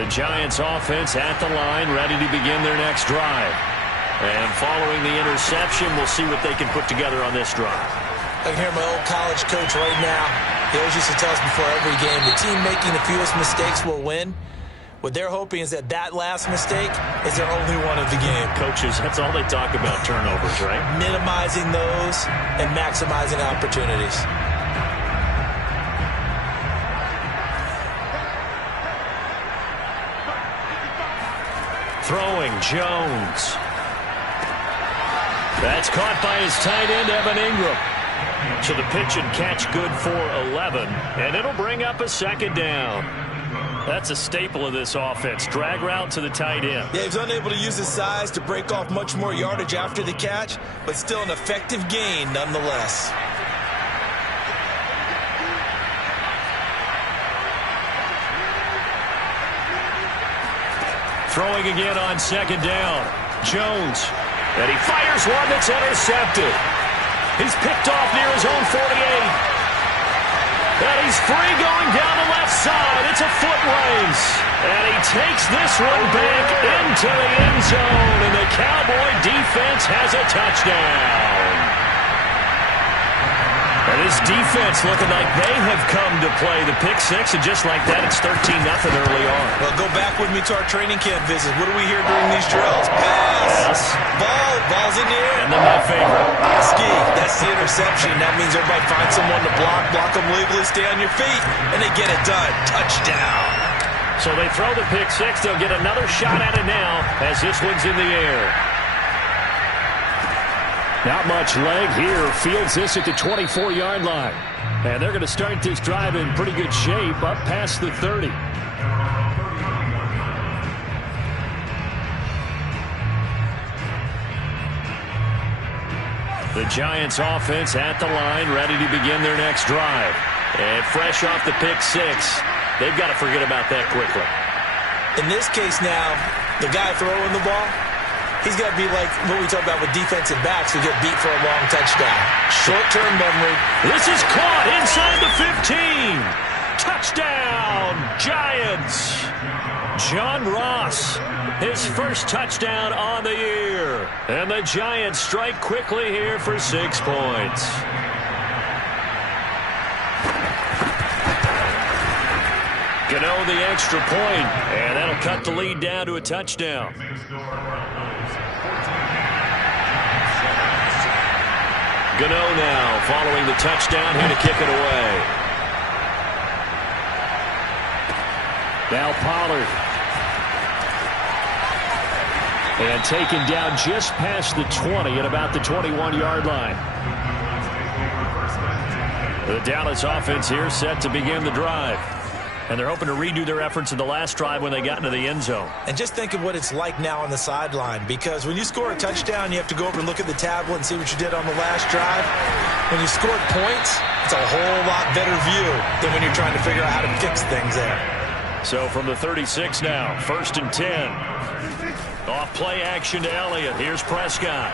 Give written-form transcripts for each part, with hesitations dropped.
The Giants offense at the line, ready to begin their next drive. And following the interception, we'll see what they can put together on this drive. I can hear my old college coach right now. He always used to tell us before every game, the team making the fewest mistakes will win. What they're hoping is that last mistake is their only one of the game. Coaches, that's all they talk about, turnovers, right? Minimizing those and maximizing opportunities. Throwing, Jones. That's caught by his tight end, Evan Ingram. So the pitch and catch good for 11, and it'll bring up a second down. That's a staple of this offense. Drag route to the tight end. Yeah, he's unable to use his size to break off much more yardage after the catch, but still an effective gain nonetheless. Throwing again on second down. Jones. And he fires one that's intercepted. He's picked off near his own 48. And he's free going down the left side. It's a foot race. And he takes this one back into the end zone. And the Cowboy defense has a touchdown. And this defense looking like they have come to play. The pick six, and just like that, it's 13-0 early on. Well, go back with me to our training camp visit. What do we hear during these drills? Pass. Yes. Ball's in the air. And then my favorite. Ski. That's the interception. That means everybody finds someone to block them legally, stay on your feet, and they get it done. Touchdown. So they throw the pick six. They'll get another shot at it now as this one's in the air. Not much leg here. Fields this at the 24-yard line. And they're going to start this drive in pretty good shape up past the 30. The Giants offense at the line, ready to begin their next drive. And fresh off the pick six, they've got to forget about that quickly. In this case now, the guy throwing the ball, he's got to be like what we talk about with defensive backs who get beat for a long touchdown. Short-term memory. This is caught inside the 15. Touchdown, Giants. John Ross, his first touchdown on the year. And the Giants strike quickly here for 6 points. Gano the extra point, and that'll cut the lead down to a touchdown. Gano now following the touchdown here to kick it away. Now Pollard. And taken down just past the 20 at about the 21-yard line. The Dallas offense here set to begin the drive. And they're hoping to redo their efforts in the last drive when they got into the end zone. And just think of what it's like now on the sideline, because when you score a touchdown, you have to go over and look at the tablet and see what you did on the last drive. When you scored points, it's a whole lot better view than when you're trying to figure out how to fix things there. So from the 36 now, 1st and 10. Off play action to Elliott. Here's Prescott.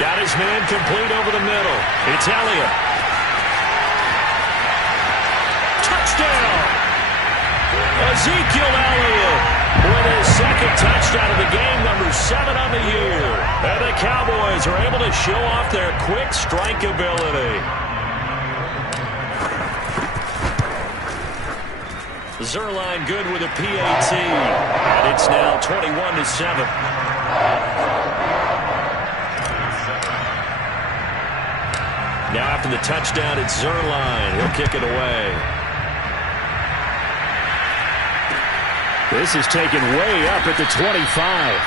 Got his man complete over the middle. It's Elliott. Touchdown! Ezekiel Elliott with his second touchdown of the game, number 7 on the year. And the Cowboys are able to show off their quick strike ability. Zerline good with a PAT. And it's now 21-7. Now after the touchdown, it's Zerline. He'll kick it away. This is taken way up at the 25.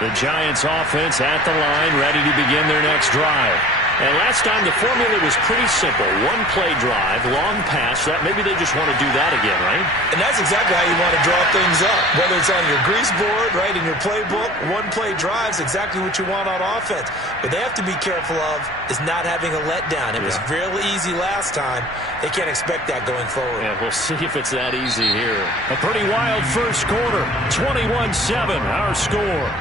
The Giants offense at the line, ready to begin their next drive. And last time the formula was pretty simple. One play drive, long pass. That maybe they just want to do that again, right? And that's exactly how you want to draw things up. Whether it's on your grease board, right, in your playbook, one play drive is exactly what you want on offense. What they have to be careful of is not having a letdown. It was real easy last time. They can't expect that going forward. Yeah, we'll see if it's that easy here. A pretty wild first quarter. 21-7, our score.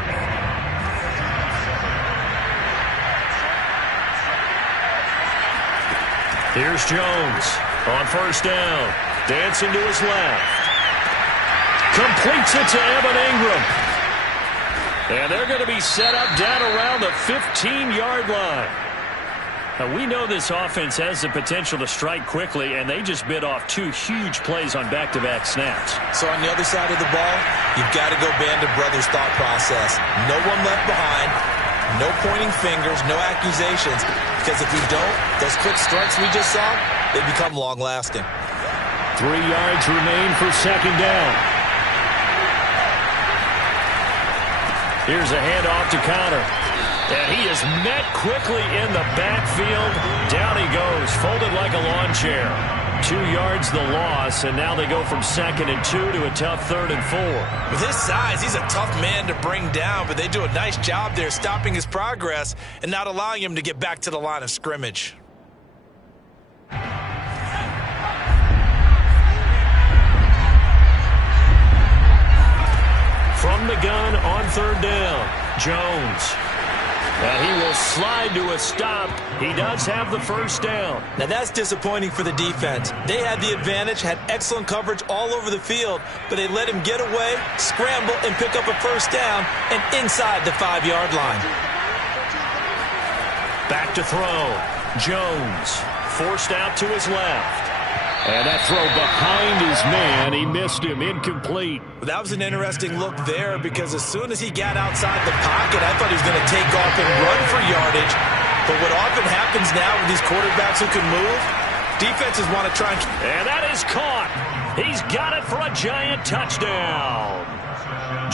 Here's Jones on first down. Dancing to his left. Completes it to Evan Ingram. And they're going to be set up down around the 15-yard line. Now, we know this offense has the potential to strike quickly, and they just bit off two huge plays on back-to-back snaps. So on the other side of the ball, you've got to go Band of Brothers thought process. No one left behind. No pointing fingers, no accusations, because if we don't, those quick strikes we just saw, they become long-lasting. 3 yards remain for second down. Here's a handoff to Connor. And he is met quickly in the backfield. Down he goes, folded like a lawn chair. 2 yards the loss, and now they go from 2nd and 2 to a tough 3rd and 4. With his size, he's a tough man to bring down, but they do a nice job there stopping his progress and not allowing him to get back to the line of scrimmage. From the gun on 3rd down, Jones. And he will slide to a stop. He does have the first down. Now that's disappointing for the defense. They had the advantage, had excellent coverage all over the field, but they let him get away, scramble, and pick up a first down and inside the 5-yard line. Back to throw. Jones forced out to his left. And that throw behind his man, he missed him, incomplete. That was an interesting look there because as soon as he got outside the pocket, I thought he was going to take off and run for yardage. But what often happens now with these quarterbacks who can move, defenses want to try and that is caught. He's got it for a giant touchdown.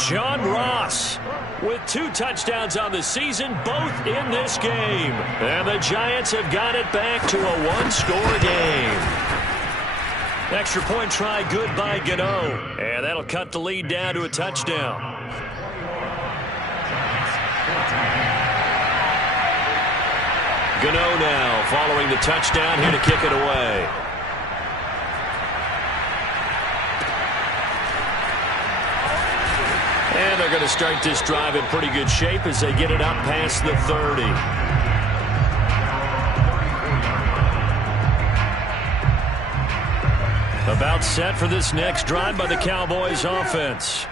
John Ross with 2 touchdowns on the season, both in this game. And the Giants have got it back to a 1-score game. Extra point try good by Gano. And that'll cut the lead down to a touchdown. Gano now following the touchdown here to kick it away. And they're going to start this drive in pretty good shape as they get it up past the 30. About set for this next drive by the Cowboys offense.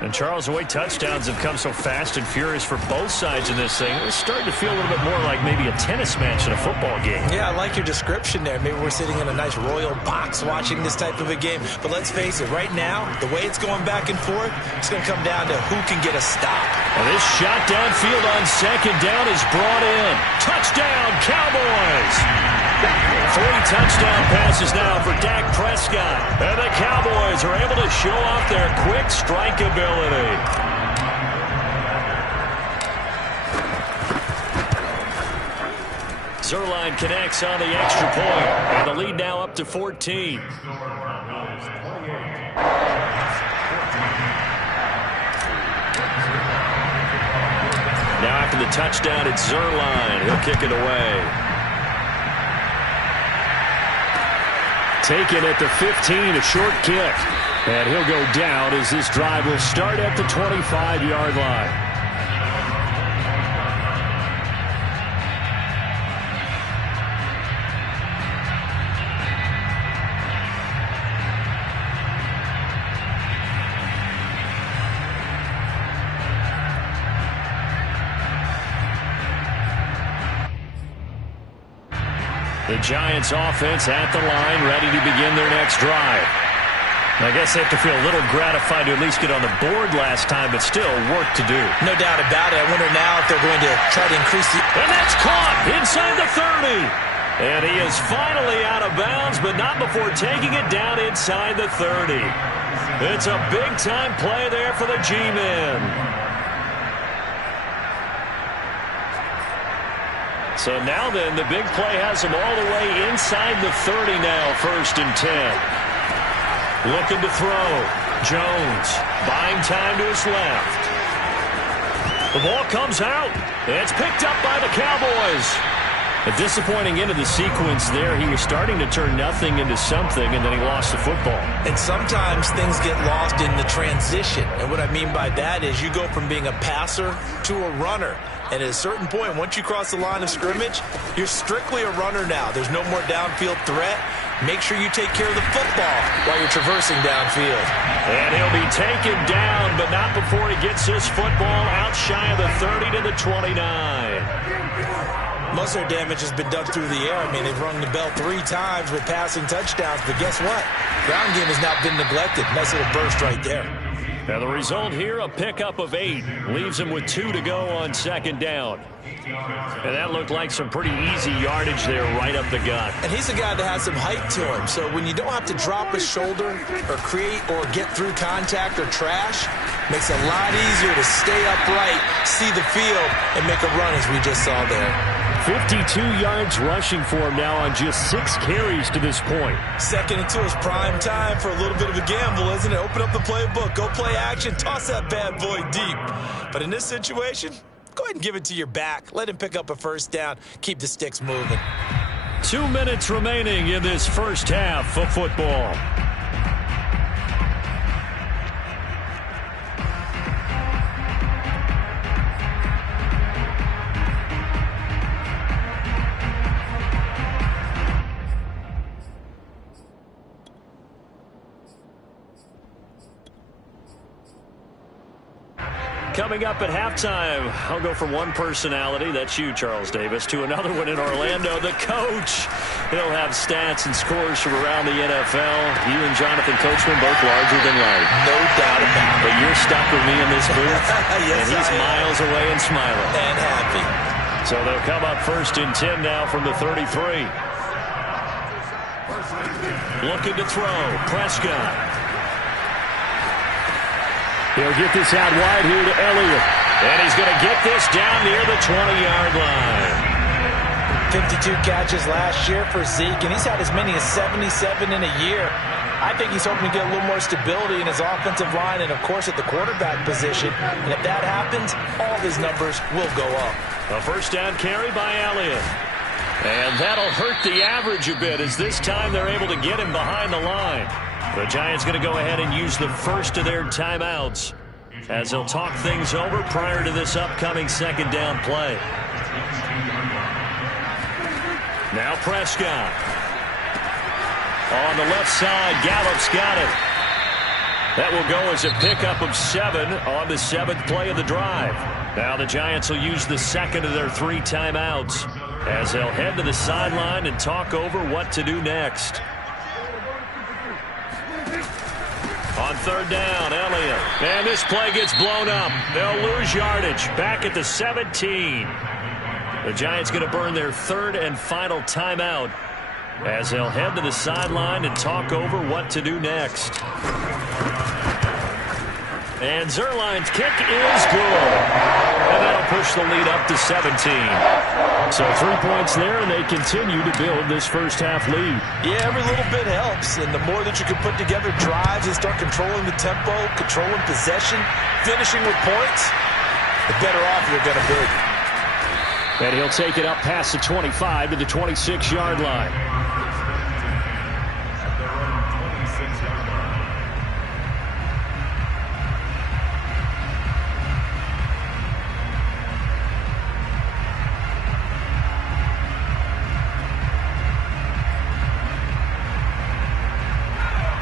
And Charles, the way touchdowns have come so fast and furious for both sides in this thing, it's starting to feel a little bit more like maybe a tennis match in a football game. Yeah, I like your description there. Maybe we're sitting in a nice royal box watching this type of a game. But let's face it, right now, the way it's going back and forth, it's going to come down to who can get a stop. And this shot downfield on second down is brought in. Touchdown, Cowboys! 3 touchdown passes now for Dak Prescott. And the Cowboys are able to show off their quick strike ability. Zerline connects on the extra point. And the lead now up to 14. Now after the touchdown, it's Zerline. He'll kick it away. Taken at the 15, a short kick. And he'll go down as this drive will start at the 25-yard line. The Giants offense at the line, ready to begin their next drive. I guess they have to feel a little gratified to at least get on the board last time, but still work to do. No doubt about it. I wonder now if they're going to try to increase the... And that's caught inside the 30. And he is finally out of bounds, but not before taking it down inside the 30. It's a big-time play there for the G-men. So now then, the big play has him all the way inside the 30 now, 1st and 10. Looking to throw. Jones buying time to his left. The ball comes out. It's picked up by the Cowboys. A disappointing end of the sequence there. He was starting to turn nothing into something, and then he lost the football. And sometimes things get lost in the transition. And what I mean by that is you go from being a passer to a runner. And at a certain point, once you cross the line of scrimmage, you're strictly a runner now. There's no more downfield threat. Make sure you take care of the football while you're traversing downfield. And he'll be taken down, but not before he gets his football out shy of the 30 to the 29. Most of their damage has been done through the air. I mean, they've rung the bell 3 times with passing touchdowns, but guess what? Ground game has not been neglected. Nice little burst right there. Now the result here, a pickup of 8. Leaves him with 2 to go on 2nd down. And that looked like some pretty easy yardage there right up the gut. And he's a guy that has some height to him. So when you don't have to drop a shoulder or create or get through contact or trash, makes it a lot easier to stay upright, see the field, and make a run as we just saw there. 52 yards rushing for him now on just 6 carries to this point. 2nd and 2 is prime time for a little bit of a gamble, isn't it? Open up the playbook, go play action, toss that bad boy deep. But in this situation, go ahead and give it to your back. Let him pick up a 1st down. Keep the sticks moving. 2 minutes remaining in this first half of football. Coming up at halftime, I'll go from one personality, that's you, Charles Davis, to another one in Orlando, the coach. He'll have stats and scores from around the NFL. You and Jonathan Coachman both larger than life. No doubt about it. But you're stuck with me in this booth, yes, and he's miles away and smiling. And happy. So they'll come up 1st and 10 now from the 33. Looking to throw, Prescott. He'll get this out wide here to Elliott. And he's going to get this down near the 20-yard line. 52 catches last year for Zeke, and he's had as many as 77 in a year. I think he's hoping to get a little more stability in his offensive line and, of course, at the quarterback position. And if that happens, all his numbers will go up. A 1st down carry by Elliott. And that'll hurt the average a bit as this time they're able to get him behind the line. The Giants going to go ahead and use the first of their timeouts as they'll talk things over prior to this upcoming 2nd down play. Now Prescott. On the left side, Gallup's got it. That will go as a pickup of 7 on the 7th play of the drive. Now the Giants will use the 2nd of their 3 timeouts as they'll head to the sideline and talk over what to do next. On 3rd down, Elliott. And this play gets blown up. They'll lose yardage. Back at the 17. The Giants going to burn their 3rd and final timeout as they'll head to the sideline and talk over what to do next. And Zerline's kick is good. And that'll push the lead up to 17. So 3 points there, and they continue to build this first half lead. Yeah, every little bit helps. And the more that you can put together drives and start controlling the tempo, controlling possession, finishing with points, the better off you're going to be. And he'll take it up past the 25 to the 26-yard line.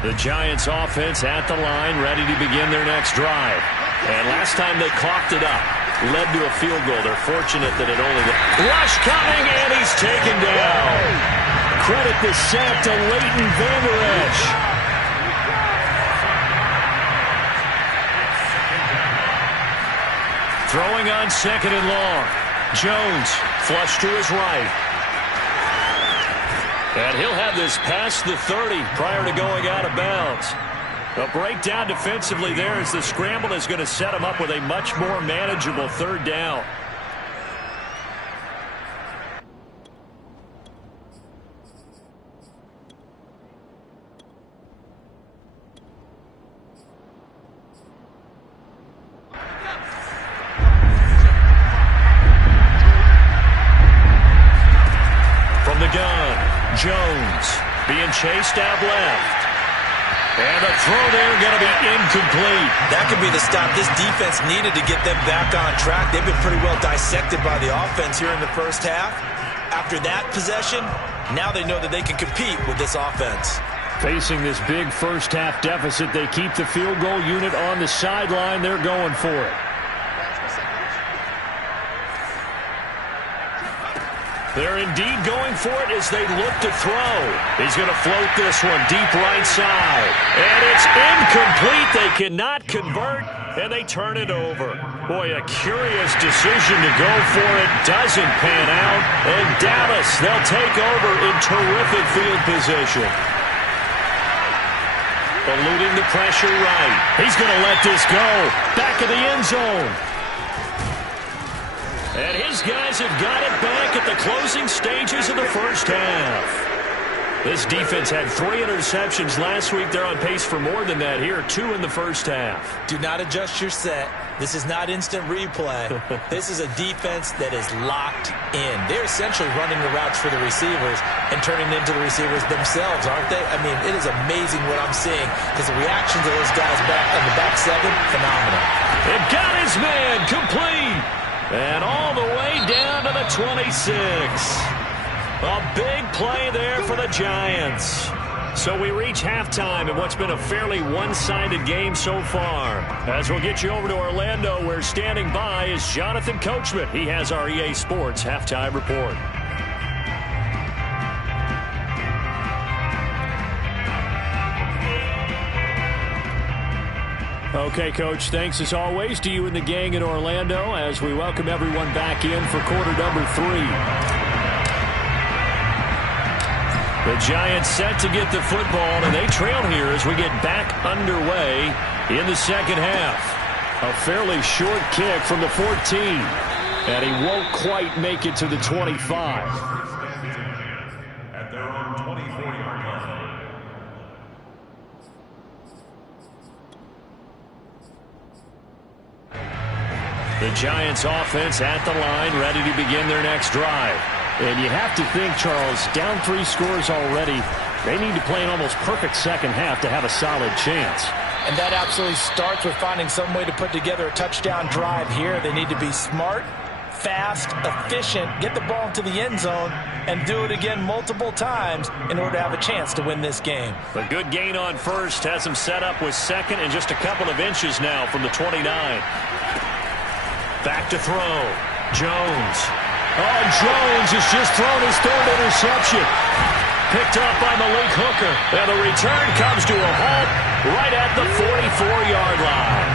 The Giants offense at the line, ready to begin their next drive. And last time they clocked it up, led to a field goal. They're fortunate that it only... Rush coming, and he's taken down. Credit the sack to Leighton Vander Esch. Throwing on 2nd and long. Jones, flush to his right. And he'll have this past the 30 prior to going out of bounds. A breakdown defensively there as the scramble is going to set him up with a much more manageable 3rd down. Jones being chased out left. And the throw there going to be incomplete. That could be the stop this defense needed to get them back on track. They've been pretty well dissected by the offense here in the first half. After that possession, now they know that they can compete with this offense. Facing this big first-half deficit, they keep the field goal unit on the sideline. They're going for it. They're indeed going for it as they look to throw. He's going to float this one deep right side. And it's incomplete. They cannot convert, and they turn it over. Boy, a curious decision to go for it. Doesn't pan out. And Dallas, they'll take over in terrific field position. Eluding the pressure right. He's going to let this go. Back of the end zone. And his guys have got it back at the closing stages of the first half. This defense had 3 interceptions last week. They're on pace for more than that here. 2 in the first half. Do not adjust your set. This is not instant replay. This is a defense that is locked in. They're essentially running the routes for the receivers and turning into the receivers themselves, aren't they? I mean, it is amazing what I'm seeing because the reactions of those guys back in the back 7, phenomenal. It got his man complete. And all the way down to the 26. A big play there for the Giants. So we reach halftime in what's been a fairly one-sided game so far. As we'll get you over to Orlando, where standing by is Jonathan Coachman. He has our EA Sports halftime report. Okay, Coach, thanks as always to you and the gang in Orlando as we welcome everyone back in for quarter number 3. The Giants set to get the football, and they trail here as we get back underway in the second half. A fairly short kick from the 14, and he won't quite make it to the 25. The Giants offense at the line, ready to begin their next drive. And you have to think, Charles, down 3 scores already. They need to play an almost perfect second half to have a solid chance. And that absolutely starts with finding some way to put together a touchdown drive here. They need to be smart, fast, efficient, get the ball into the end zone, and do it again multiple times in order to have a chance to win this game. A good gain on first has them set up with second and just a couple of inches now from the 29. Back to throw. Jones. Oh, Jones has just thrown his 3rd interception. Picked up by Malik Hooker. And the return comes to a halt right at the 44-yard line.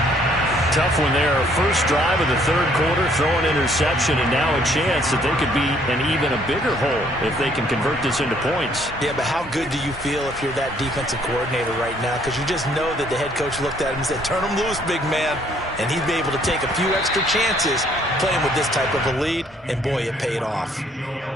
Tough one there. First drive of the 3rd quarter, throw an interception, and now a chance that they could be in even a bigger hole if they can convert this into points. Yeah, but how good do you feel if you're that defensive coordinator right now? Because you just know that the head coach looked at him and said, turn him loose, big man. And he'd be able to take a few extra chances playing with this type of a lead, and boy, it paid off.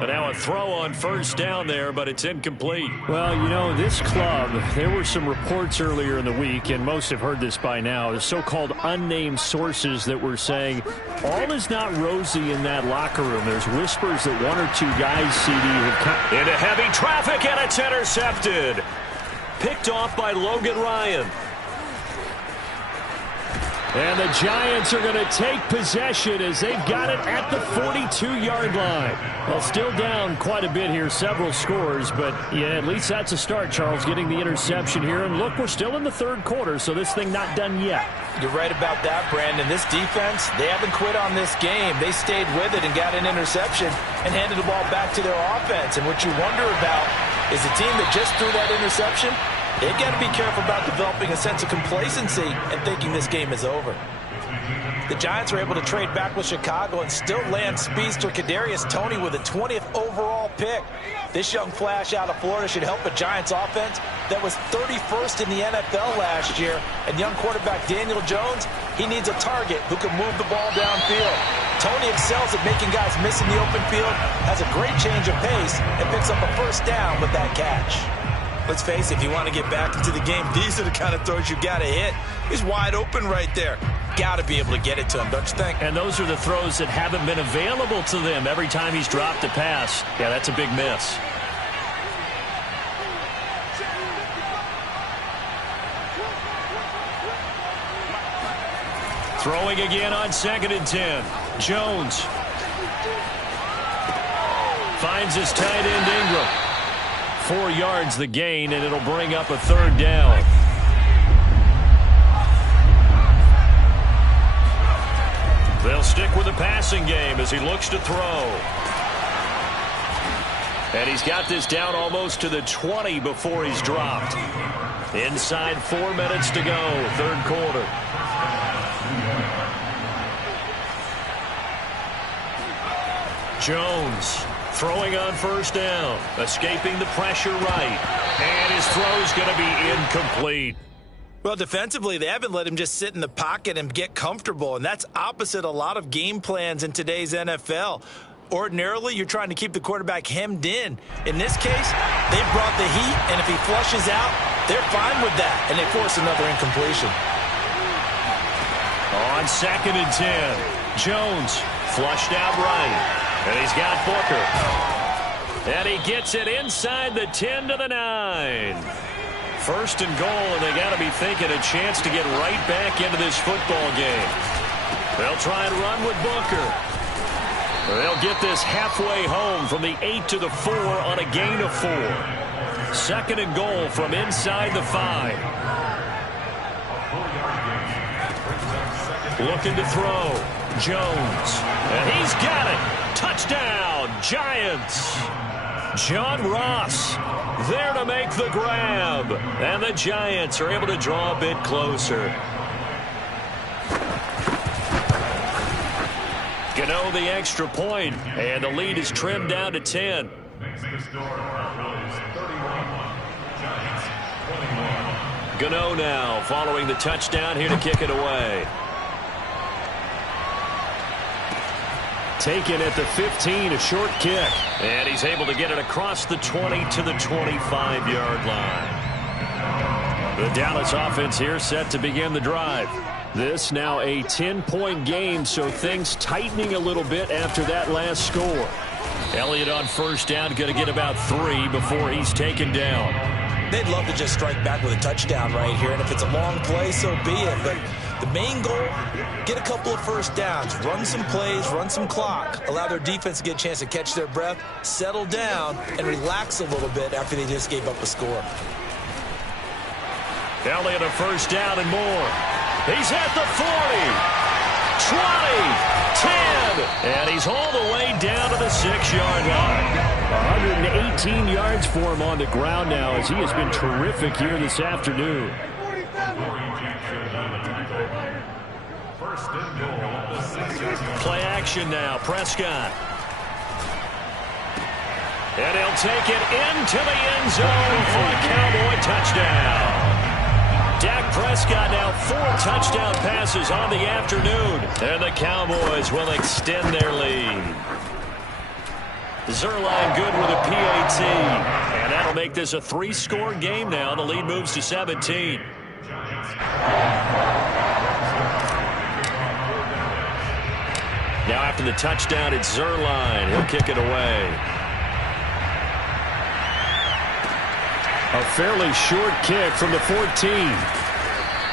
But now a throw on first down there, but it's incomplete. Well, you know, this club, there were some reports earlier in the week, and most have heard this by now, the so-called unnamed sources that were saying all is not rosy in that locker room. There's whispers that 1 or 2 guys, CD, have come into heavy traffic, and it's intercepted. Picked off by Logan Ryan. And the Giants are going to take possession as they've got it at the 42-yard line. Well, still down quite a bit here, several scores, but yeah, at least that's a start, Charles, getting the interception here. And look, we're still in the 3rd quarter, so this thing not done yet. You're right about that, Brandon. This defense, they haven't quit on this game. They stayed with it and got an interception and handed the ball back to their offense. And what you wonder about is the team that just threw that interception, they've got to be careful about developing a sense of complacency and thinking this game is over. The Giants were able to trade back with Chicago and still land speedster Kadarius Toney with a 20th overall pick. This young flash out of Florida should help a Giants offense that was 31st in the NFL last year. And young quarterback Daniel Jones, he needs a target who can move the ball downfield. Toney excels at making guys miss in the open field, has a great change of pace, and picks up a first down with that catch. Let's face it, if you want to get back into the game, these are the kind of throws you got to hit. He's wide open right there. Got to be able to get it to him, don't you think? And those are the throws that haven't been available to them every time he's dropped a pass. Yeah, that's a big miss. Throwing again on 2nd and 10. Jones finds his tight end Ingram. 4 yards the gain, and it'll bring up a 3rd down. They'll stick with the passing game as he looks to throw. And he's got this down almost to the 20 before he's dropped. Inside 4 minutes to go, 3rd quarter. Jones throwing on 1st down, escaping the pressure right. And his throw's going to be incomplete. Well, defensively, they haven't let him just sit in the pocket and get comfortable, and that's opposite a lot of game plans in today's NFL. Ordinarily, you're trying to keep the quarterback hemmed in. In this case, they brought the heat, and if he flushes out, they're fine with that, and they force another incompletion. On 2nd and 10, Jones flushed out right, and he's got Booker. And he gets it inside the 10 to the 9. 1st and goal, and they got to be thinking a chance to get right back into this football game. They'll try and run with Booker. They'll get this halfway home from the 8 to the 4 on a gain of 4. 2nd and goal from inside the 5. Looking to throw. Jones. And he's got it. Touchdown, Giants. John Ross there to make the grab. And the Giants are able to draw a bit closer. Gano the extra point, and the lead is trimmed down to 10. Gano now following the touchdown here to kick it away. Taken at the 15, a short kick. And he's able to get it across the 20 to the 25-yard line. The Dallas offense here set to begin the drive. This now a 10-point game, so things tightening a little bit after that last score. Elliott on 1st down, going to get about 3 before he's taken down. They'd love to just strike back with a touchdown right here, and if it's a long play, so be it. But the main goal, get a couple of 1st downs, run some plays, run some clock, allow their defense to get a chance to catch their breath, settle down, and relax a little bit after they just gave up a score. Elliott a 1st down and more. He's at the 40, 20, 10, and he's all the way down to the 6-yard line. 118 yards for him on the ground now as he has been terrific here this afternoon. Play action now, Prescott. And he'll take it into the end zone for a Cowboy touchdown. Dak Prescott now 4 touchdown passes on the afternoon. And the Cowboys will extend their lead. Zerline good with a PAT. And that'll make this a 3-score game now. The lead moves to 17. Now after the touchdown, it's Zerline. He'll kick it away. A fairly short kick from the 14.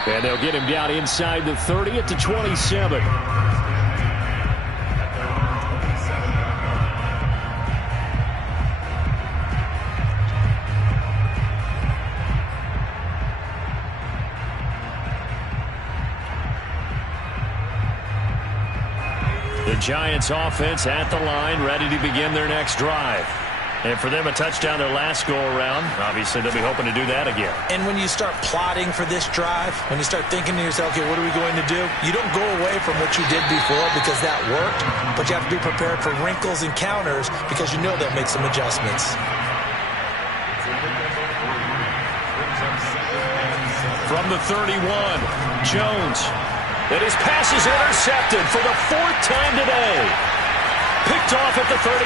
And they'll get him down inside the 30 at the 27. The Giants offense at the line, ready to begin their next drive. And for them, a touchdown their last go-around. Obviously, they'll be hoping to do that again. And when you start plotting for this drive, when you start thinking to yourself, okay, what are we going to do? You don't go away from what you did before because that worked, but you have to be prepared for wrinkles and counters because you know they'll make some adjustments. From the 31, Jones. And his pass is intercepted for the 4th time today. Picked off at the 39.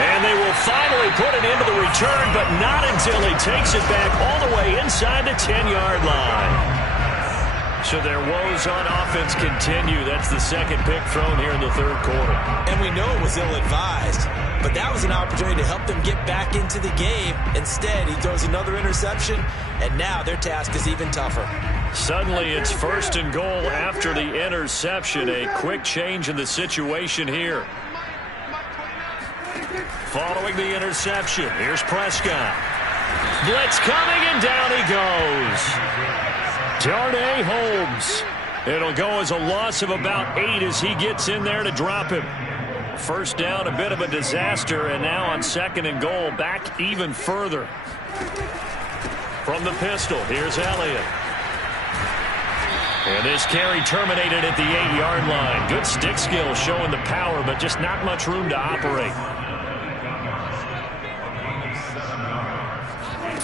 And they will finally put it into the return, but not until he takes it back all the way inside the 10-yard line. So their woes on offense continue. That's the 2nd pick thrown here in the 3rd quarter. And we know it was ill-advised, but that was an opportunity to help them get back into the game. Instead, he throws another interception, and now their task is even tougher. Suddenly it's 1st and goal after the interception. A quick change in the situation here. Following the interception, here's Prescott. Blitz coming, and down he goes. Darnay Holmes. It'll go as a loss of about 8 as he gets in there to drop him. First down, a bit of a disaster, and now on 2nd and goal, back even further. From the pistol, here's Elliott. And this carry terminated at the 8-yard line. Good stick skill showing the power, but just not much room to operate.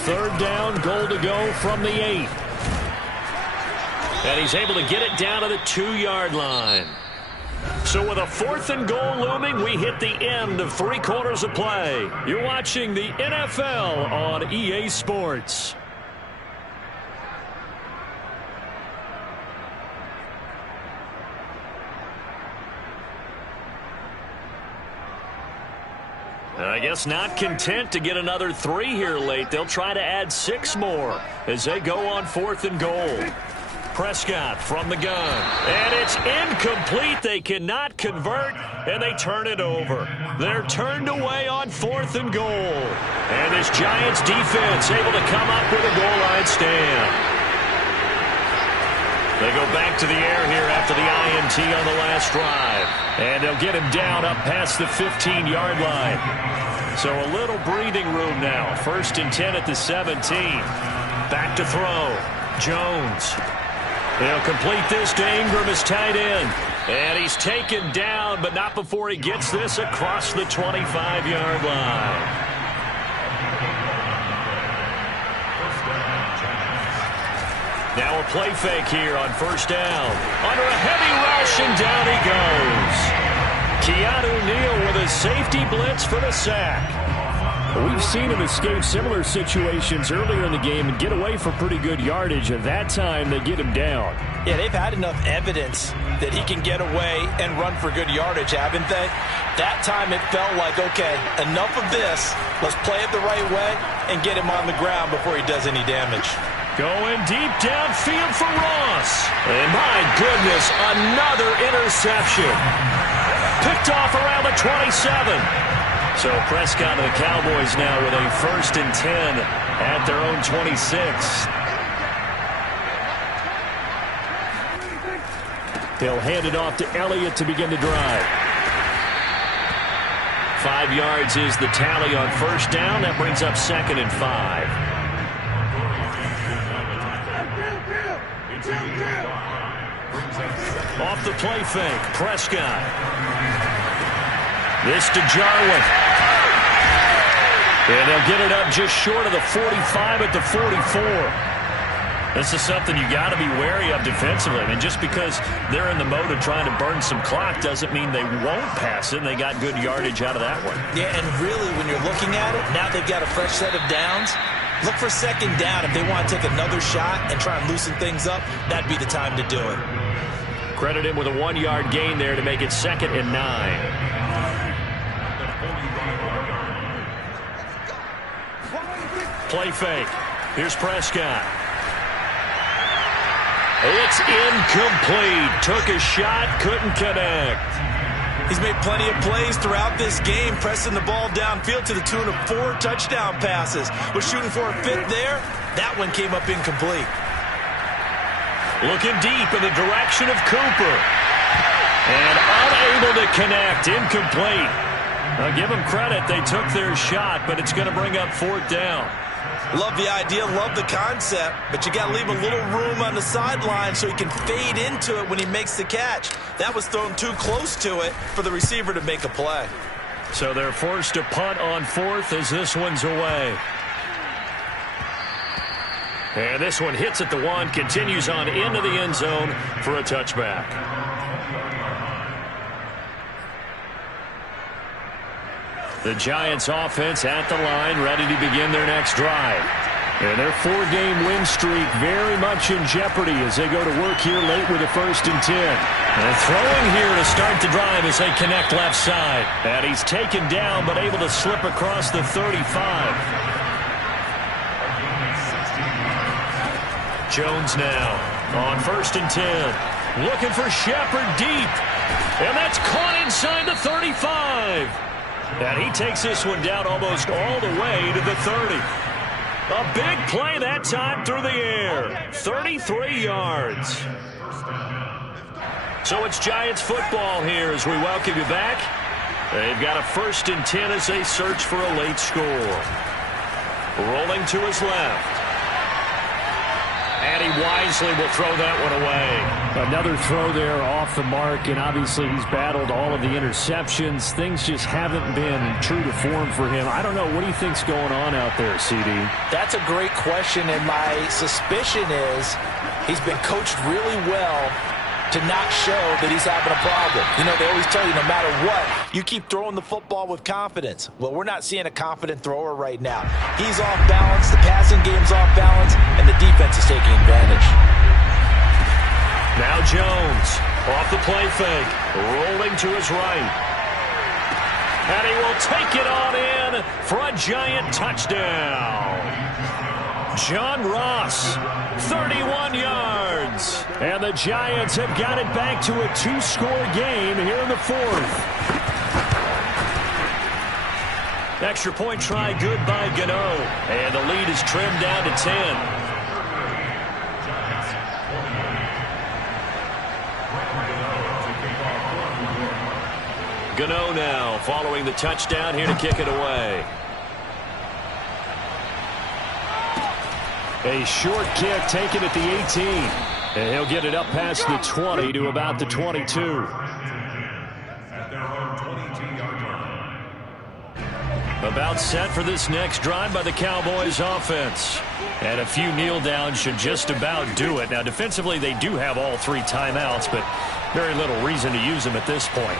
3rd down, goal to go from the 8. And he's able to get it down to the 2-yard line. So with a 4th and goal looming, we hit the end of 3 quarters of play. You're watching the NFL on EA Sports. I guess not content to get another 3 here late. They'll try to add 6 more as they go on 4th and goal. Prescott from the gun. And it's incomplete. They cannot convert, and they turn it over. They're turned away on 4th and goal. And this Giants defense able to come up with a goal line stand. They go back to the air here after the INT on the last drive. And they'll get him down up past the 15-yard line. So a little breathing room now. 1st and 10 at the 17. Back to throw. Jones. He'll complete this to Ingram as tight end. And he's taken down, but not before he gets this across the 25-yard line. Now a play fake here on 1st down. Under a heavy rush, and down he goes. Keanu Neal with a safety blitz for the sack. We've seen him escape similar situations earlier in the game and get away for pretty good yardage. At that time, they get him down. Yeah, they've had enough evidence that he can get away and run for good yardage, haven't they? That time it felt like, okay, enough of this. Let's play it the right way and get him on the ground before he does any damage. Going deep downfield for Ross. And my goodness, another interception. Picked off around the 27. So Prescott and the Cowboys now with a 1st and 10 at their own 26. They'll hand it off to Elliott to begin the drive. 5 yards is the tally on 1st down. That brings up 2nd and 5. Off the play fake, Prescott. This to Jarwin. And they'll get it up just short of the 45 at the 44. This is something you got to be wary of defensively. I mean, just because they're in the mode of trying to burn some clock doesn't mean they won't pass it, and they got good yardage out of that one. Yeah, and really, when you're looking at it, now they've got a fresh set of downs. Look for 2nd down. If they want to take another shot and try and loosen things up, that'd be the time to do it. Credit him with a 1-yard gain there to make it 2nd and 9. Play fake. Here's Prescott. It's incomplete. Took a shot, couldn't connect. He's made plenty of plays throughout this game, pressing the ball downfield to the tune of 4 touchdown passes. Was shooting for a 5th there. That one came up incomplete. Looking deep in the direction of Cooper. And unable to connect. Incomplete. Now give them credit. They took their shot, but it's going to bring up 4th down. Love the idea, love the concept, but you got to leave a little room on the sideline so he can fade into it when he makes the catch. That was thrown too close to it for the receiver to make a play. So they're forced to punt on 4th as this one's away. And this one hits at the 1, continues on into the end zone for a touchback. The Giants offense at the line, ready to begin their next drive. And their 4-game win streak very much in jeopardy as they go to work here late with a 1st and 10. And throwing here to start the drive as they connect left side. And he's taken down but able to slip across the 35. Jones now. On 1st and 10. Looking for Shepard deep. And that's caught inside the 35. And he takes this one down almost all the way to the 30. A big play that time through the air. 33 yards. So it's Giants football here as we welcome you back. They've got a 1st and 10 as they search for a late score. Rolling to his left. And he wisely will throw that one away. Another throw there off the mark, and obviously he's battled all of the interceptions. Things just haven't been true to form for him. I don't know. What do you think's going on out there, CD? That's a great question, and my suspicion is he's been coached really well to not show that he's having a problem. You know, they always tell you no matter what, you keep throwing the football with confidence. Well, we're not seeing a confident thrower right now. He's off balance, the passing game's off balance, and the defense is taking advantage. Now Jones, off the play fake, rolling to his right. And he will take it on in for a Giant touchdown. John Ross, 31 yards. And the Giants have got it back to a 2-score game here in the 4th. Extra point try good by Gano. And the lead is trimmed down to 10. Gano now following the touchdown here to kick it away. A short kick taken at the 18. And he'll get it up past the 20 to about the 22. About set for this next drive by the Cowboys offense. And a few kneel downs should just about do it. Now defensively they do have all 3 timeouts, but very little reason to use them at this point.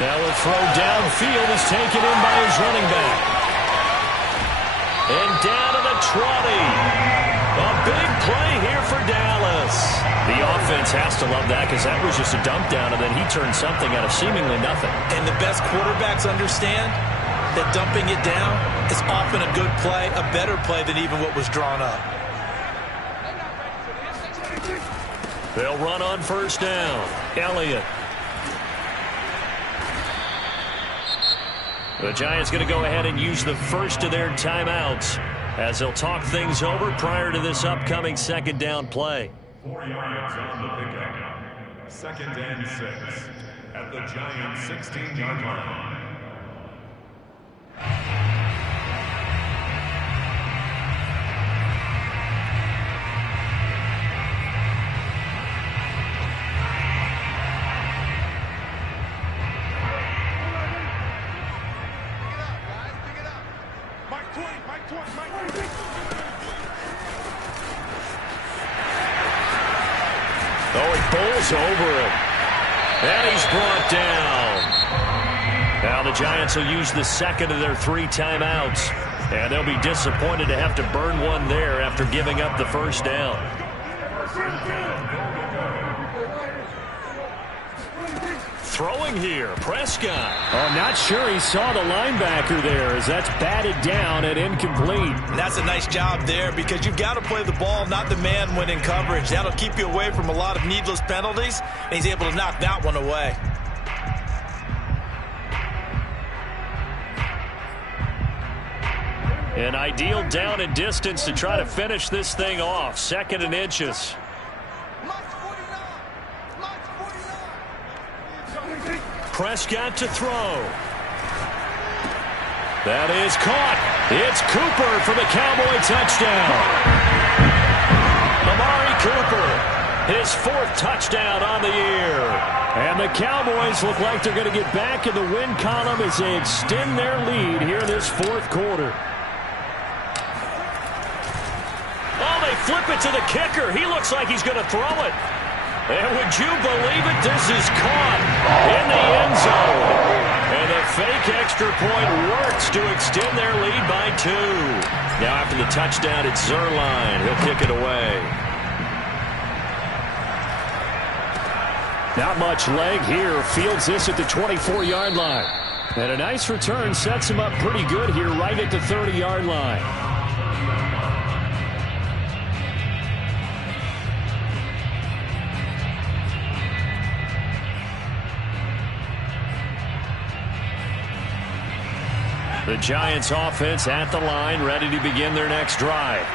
Now a throw downfield is taken in by his running back. And down to the 20. A big play here for Dallas. The offense has to love that because that was just a dump down, and then he turned something out of seemingly nothing. And the best quarterbacks understand that dumping it down is often a good play, a better play than even what was drawn up. They'll run on 1st down. Elliott. The Giants going to go ahead and use the first of their timeouts as they'll talk things over prior to this upcoming 2nd down play. 4 yards on the pickup. 2nd and 6 at the Giants' 16-yard line. Oh, he bowls over it. And he's brought down. Now the Giants will use the 2nd of their 3 timeouts. And they'll be disappointed to have to burn one there after giving up the 1st down. Throwing here, Prescott. Oh, I'm not sure he saw the linebacker there as that's batted down and incomplete. And that's a nice job there because you've got to play the ball, not the man when in coverage. That'll keep you away from a lot of needless penalties, and he's able to knock that one away. An ideal down and distance to try to finish this thing off. 2nd and inches. Prescott to throw. That is caught. It's Cooper for the Cowboy touchdown. Amari Cooper, his 4th touchdown on the year. And the Cowboys look like they're going to get back in the win column as they extend their lead here in this 4th quarter. Oh, they flip it to the kicker. He looks like he's going to throw it. And would you believe it? This is caught in the end zone. And the fake extra point works to extend their lead by 2. Now after the touchdown, it's Zerline. He'll kick it away. Not much leg here. Fields this at the 24-yard line. And a nice return sets him up pretty good here right at the 30-yard line. The Giants offense at the line, ready to begin their next drive.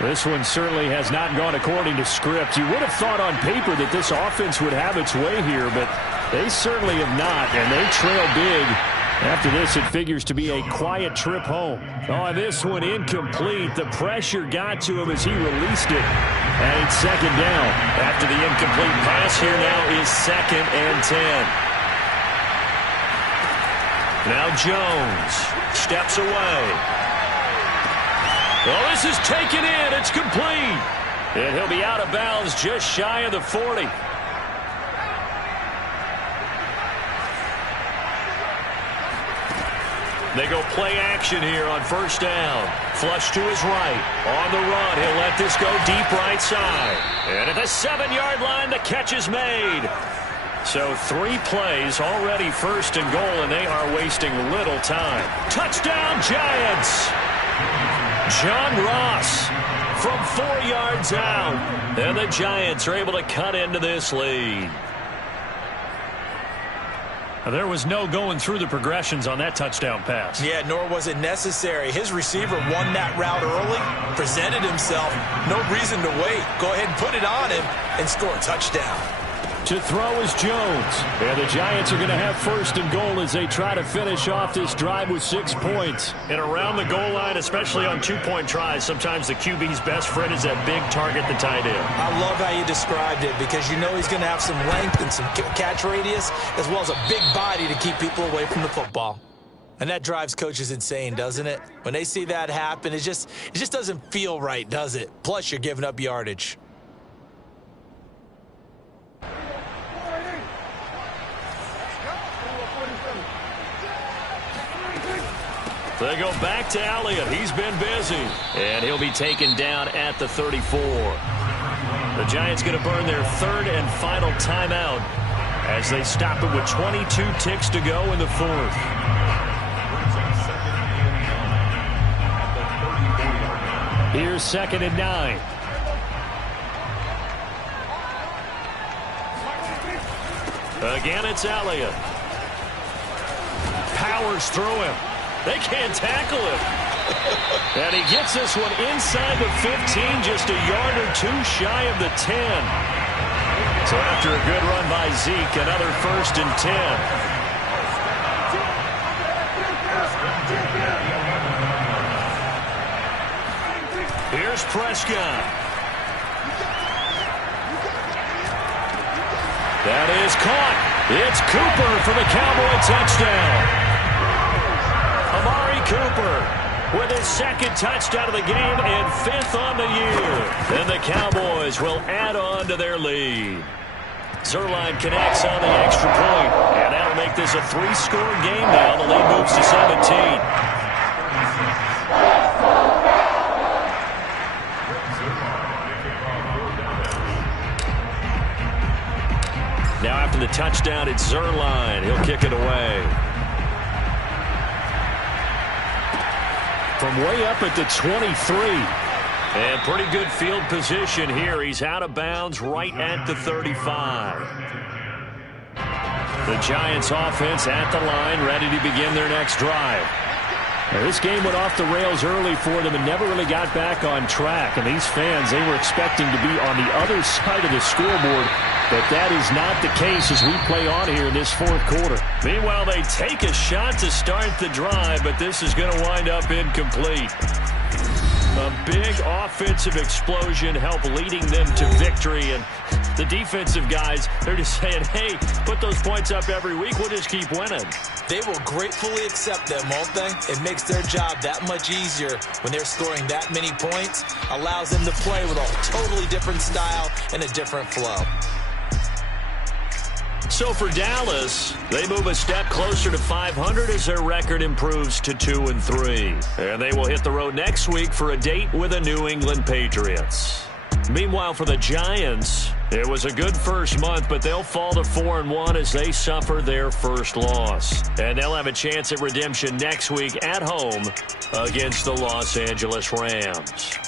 This one certainly has not gone according to script. You would have thought on paper that this offense would have its way here, but they certainly have not, and they trail big. After this, it figures to be a quiet trip home. Oh, this one incomplete. The pressure got to him as he released it. And it's second down. After the incomplete pass, here now is 2nd and 10. Now Jones steps away. Oh, this is taken in. It's complete. And he'll be out of bounds just shy of the 40. They go play action here on first down. Flush to his right. On the run, he'll let this go deep right side. And at the 7-yard line, the catch is made. So 3 plays, already first and goal, and they are wasting little time. Touchdown, Giants! John Ross from 4 yards out. And the Giants are able to cut into this lead. There was no going through the progressions on that touchdown pass. Yeah, nor was it necessary. His receiver won that route early, presented himself. No reason to wait. Go ahead and put it on him and score a touchdown. To throw is Jones. And the Giants are going to have first and goal as they try to finish off this drive with 6 points. And around the goal line, especially on 2-point tries, sometimes the QB's best friend is that big target, the tight end. I love how you described it because you know he's going to have some length and some catch radius as well as a big body to keep people away from the football. And that drives coaches insane, doesn't it? When they see that happen, it just doesn't feel right, does it? Plus, you're giving up yardage. They go back to Elliott. He's been busy. And he'll be taken down at the 34. The Giants going to burn their 3rd and final timeout as they stop it with 22 ticks to go in the 4th. Here's 2nd and 9. Again, it's Elliott. Powers through him. They can't tackle him. And he gets this one inside the 15, just a yard or 2 shy of the 10. So after a good run by Zeke, another 1st and 10. Here's Prescott. That is caught. It's Cooper for the Cowboy touchdown. Amari Cooper with his 2nd touchdown of the game and 5th on the year. And the Cowboys will add on to their lead. Zerline connects on the extra point. And that'll make this a 3-score game now. The lead moves to 17. Now after the touchdown, it's Zerline. He'll kick it away. From way up at the 23. And pretty good field position here. He's out of bounds right at the 35. The Giants offense at the line, ready to begin their next drive. Now, this game went off the rails early for them and never really got back on track. And these fans, they were expecting to be on the other side of the scoreboard. But that is not the case as we play on here in this 4th quarter. Meanwhile, they take a shot to start the drive, but this is going to wind up incomplete. A big offensive explosion helped leading them to victory. And the defensive guys, they're just saying, hey, put those points up every week. We'll just keep winning. They will gratefully accept them, won't they? It makes their job that much easier when they're scoring that many points. Allows them to play with a totally different style and a different flow. So for Dallas, they move a step closer to 500 as their record improves to 2-3. And they will hit the road next week for a date with the New England Patriots. Meanwhile, for the Giants, it was a good first month, but they'll fall to 4-1 as they suffer their first loss. And they'll have a chance at redemption next week at home against the Los Angeles Rams.